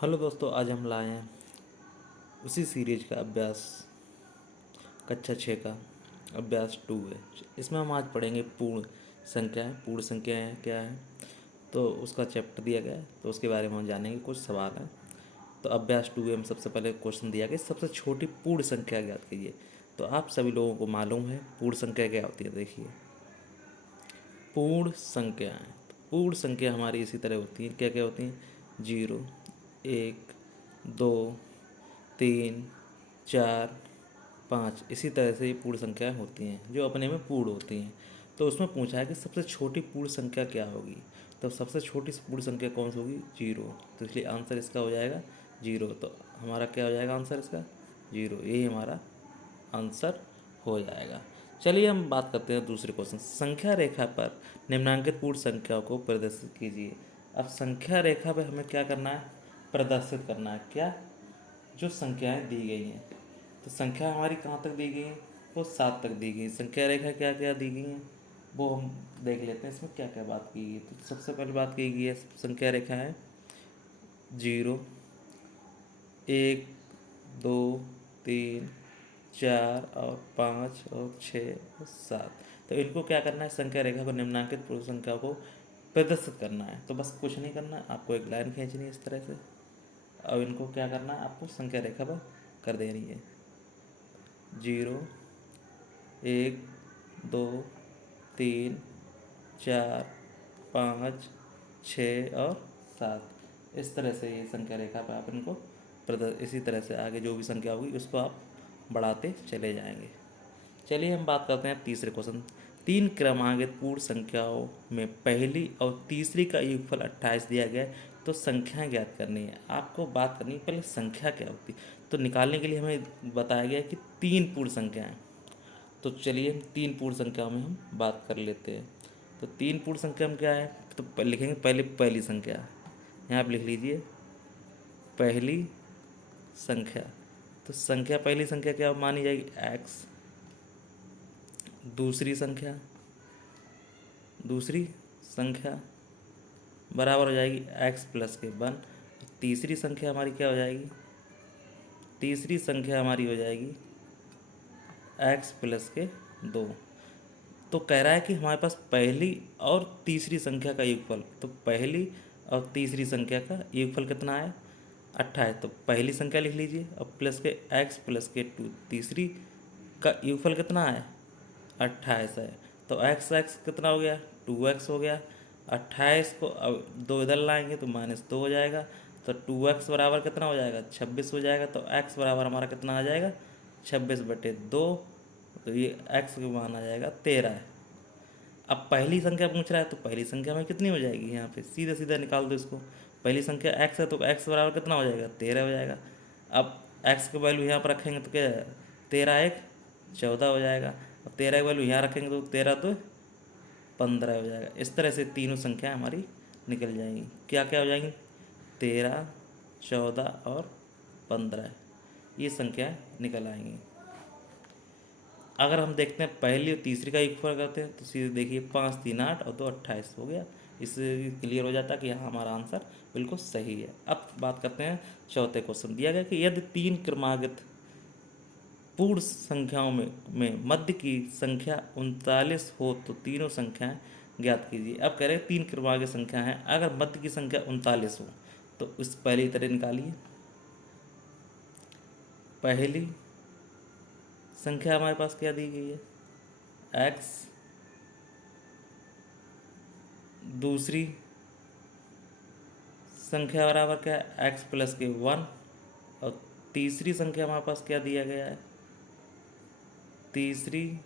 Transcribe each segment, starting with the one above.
Hello दोस्तों, आज हम लाए हैं उसी सीरीज का अभ्यास कक्षा 6 का अभ्यास 2 है। इसमें हम आज पढ़ेंगे पूर्ण संख्याएं। पूर्ण संख्याएं क्या है तो उसका चैप्टर दिया गया है, तो उसके बारे में हम जानेंगे। कुछ सवाल हैं। तो अभ्यास 2 में सबसे पहले क्वेश्चन दिया गया, सबसे छोटी पूर्ण संख्या ज्ञात कीजिए। तो आप सभी लोगों को मालूम है पूर्ण संख्या क्या होती है। देखिए, पूर्ण संख्याएं, पूर्ण संख्या हमारी इसी तरह होती हैं। क्या क्या होती हैं? 0, 1, 2, 3, 4, 5, इसी तरह से ये पूर्ण संख्याएं होती हैं जो अपने में पूर्ण होती हैं। तो उसमें पूछा है कि सबसे छोटी पूर्ण संख्या क्या होगी। तो सबसे छोटी पूर्ण संख्या कौन सी होगी? 0। तो इसलिए आंसर इसका हो जाएगा 0। तो हमारा क्या हो जाएगा आंसर इसका? 0। यही हमारा आंसर हो जाएगा। चलिए हम बात करते हैं दूसरे क्वेश्चन। संख्या रेखा पर निम्नांकित पूर्ण संख्याओं को प्रदर्शित कीजिए। अब संख्या रेखा पर हमें क्या करना है? प्रदर्शित करना है। क्या? जो संख्याएं दी गई हैं। तो संख्या हमारी कहाँ तक दी गई है? वो 7 तक दी गई। संख्या रेखा क्या क्या दी गई हैं वो हम देख लेते हैं। इसमें क्या क्या बात की गई है। तो सबसे पहले बात की गई है संख्या रेखा है 0, 1, 2, 3, 4 और 5 और 6 और 7। तो इनको क्या करना है? संख्या रेखा पर निम्नांकित पूर्ण संख्या को प्रदर्शित करना है। तो बस कुछ नहीं करना है, आपको एक लाइन खींचनी है इस तरह से। अब इनको क्या करना है? आपको संख्या रेखा पर कर देनी है। 0, 1, 2, 3, 4, 5, 6 और 7। इस तरह से ये संख्या रेखा पर आप इनको इसी तरह से आगे जो भी संख्या होगी उसको आप बढ़ाते चले जाएंगे। चलिए हम बात करते हैं तीसरे क्वेश्चन। 3 क्रमांकित पूर्ण संख्याओं में पहली और तीसरी का योगफल 28 दिया गया है। तो संख्या ज्ञात करनी है। आपको बात करनी है पहले संख्या क्या होती है। तो निकालने के लिए हमें बताया गया है कि 3 पूर्ण संख्याएं। तो चलिए हम 3 पूर्ण संख्याओं में हम बात कर लेते हैं। तो 3 पूर्ण संख्या में क्या है? तो लिखेंगे पहले पहली संख्या। यहाँ आप लिख लीजिए पहली संख्या। तो संख्या पहली संख्या क्या मानी जाएगी? x। दूसरी संख्या बराबर हो जाएगी x प्लस के 1। तीसरी संख्या हमारी क्या हो जाएगी? तीसरी संख्या हमारी हो जाएगी x प्लस के 2। तो कह रहा है कि हमारे पास पहली और तीसरी संख्या का योगफल। तो पहली और तीसरी संख्या का योगफल कितना है? 28। तो पहली संख्या लिख लीजिए और प्लस के x प्लस के 2। तीसरी का योगफल कितना है? 28 है। तो x कितना हो गया? 2x हो गया। 28 को अब 2 इधर लाएंगे तो -2 हो जाएगा। तो 2x बराबर कितना हो जाएगा? 26 हो जाएगा। तो x बराबर हमारा कितना आ जाएगा? 26/2। तो ये x का मान आ जाएगा 13 है। अब पहली संख्या पूछ रहा है तो पहली संख्या में कितनी हो जाएगी? यहाँ पे सीधा सीधा निकाल दो इसको। पहली संख्या x है तो x बराबर कितना हो जाएगा? 13 हो जाएगा। अब x का वैल्यू यहाँ पर रखेंगे तो क्या है? 13 × 14 हो जाएगा। अब 13 की वैल्यू यहाँ रखेंगे तो 13 × 2 = 15 हो जाएगा। इस तरह से तीनों संख्याएँ हमारी निकल जाएंगी। क्या क्या हो जाएंगी? 13, 14 और 15। ये संख्याएँ निकल आएंगी। अगर हम देखते हैं पहली और तीसरी का योगफल करते हैं तो सीधे देखिए 5, 3, 8 और 2, 28 हो गया। इससे क्लियर हो जाता है कि यहाँ हमारा आंसर बिल्कुल सही है। अब बात करते हैं चौथे क्वेश्चन। दिया गया कि यदि 3 क्रमागत पूर्ण संख्याओं में मध्य की संख्या 39 हो तो तीनों संख्याएं ज्ञात कीजिए। अब कह रहे हैं 3 क्रमागत संख्या है, अगर मध्य की संख्या 39 हो तो इस पहली तरह निकालिए। पहली संख्या हमारे पास क्या दी गई है? x। दूसरी संख्या बराबर क्या है? x प्लस के 1। और तीसरी संख्या हमारे पास क्या दिया गया है? तीसरी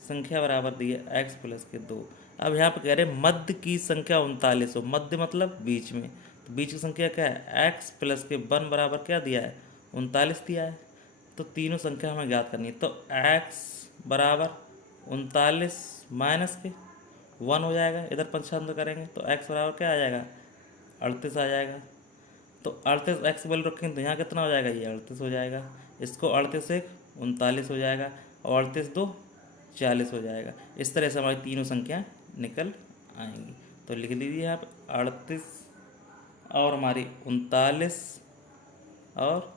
संख्या बराबर दी है x प्लस के 2। अब यहाँ पर कह रहे हैं मध्य की संख्या 39 हो। मध्य मतलब बीच में। तो बीच की संख्या क्या है? x प्लस के 1 बराबर क्या दिया है? 39 दिया है। तो तीनों संख्या हमें ज्ञात करनी है। तो x बराबर 39 माइनस के 1 हो जाएगा। इधर पंचांतर करेंगे तो x बराबर क्या आ जाएगा? 38 आ जाएगा। तो 38 x वैल्यू रखेंगे तो यहाँ कितना हो जाएगा? ये 38 हो जाएगा। इसको 38 से 39 हो जाएगा और 38 2 40 हो जाएगा। इस तरह से हमारी तीनों संख्या निकल आएंगी। तो लिख लीजिए आप 38 और हमारी 39 और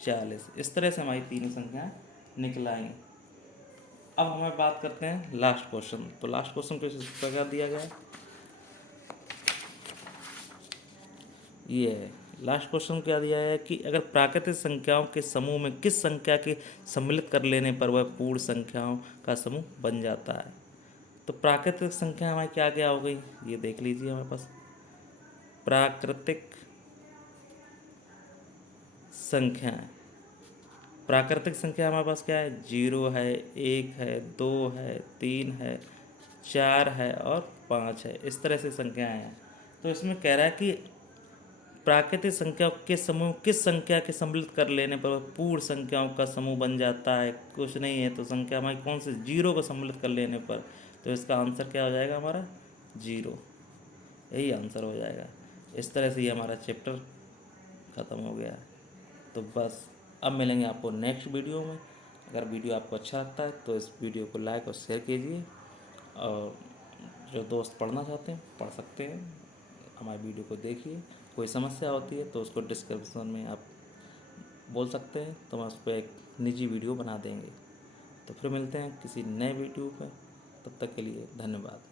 40। इस तरह से हमारी तीनों संख्याएं निकल आएंगी। अब हमें बात करते हैं लास्ट क्वेश्चन। तो लास्ट क्वेश्चन कुछ इस प्रकार दिया गया है, ये है लास्ट क्वेश्चन। क्या दिया है कि अगर प्राकृतिक संख्याओं के समूह में किस संख्या के सम्मिलित कर लेने पर वह पूर्ण संख्याओं का समूह बन जाता है। तो प्राकृतिक संख्या हमारी क्या क्या हो गई, ये देख लीजिए हमारे पास। प्राकृतिक संख्याएं, प्राकृतिक संख्या हमारे पास क्या है, 0 है, 1 है, 2 है, 3 है, 4 है और 5 है। इस तरह से संख्याएं हैं। तो इसमें कह रहा है कि प्राकृतिक संख्याओं के समूह किस संख्या के सम्मिलित कर लेने पर वह पूर्ण संख्याओं का समूह बन जाता है। कुछ नहीं है तो संख्या हमारी कौन सी, 0 को सम्मिलित कर लेने पर। तो इसका आंसर क्या हो जाएगा हमारा, 0। यही आंसर हो जाएगा। इस तरह से ये हमारा चैप्टर ख़त्म हो गया। तो बस अब मिलेंगे आपको नेक्स्ट वीडियो में। अगर वीडियो आपको अच्छा लगता है तो इस वीडियो को लाइक और शेयर कीजिए, और जो दोस्त पढ़ना चाहते हैं पढ़ सकते हैं, हमारी वीडियो को देखिए। कोई समस्या होती है तो उसको डिस्क्रिप्शन में आप बोल सकते हैं, तो हम उस पर एक निजी वीडियो बना देंगे। तो फिर मिलते हैं किसी नए वीडियो पर, तब तक के लिए धन्यवाद।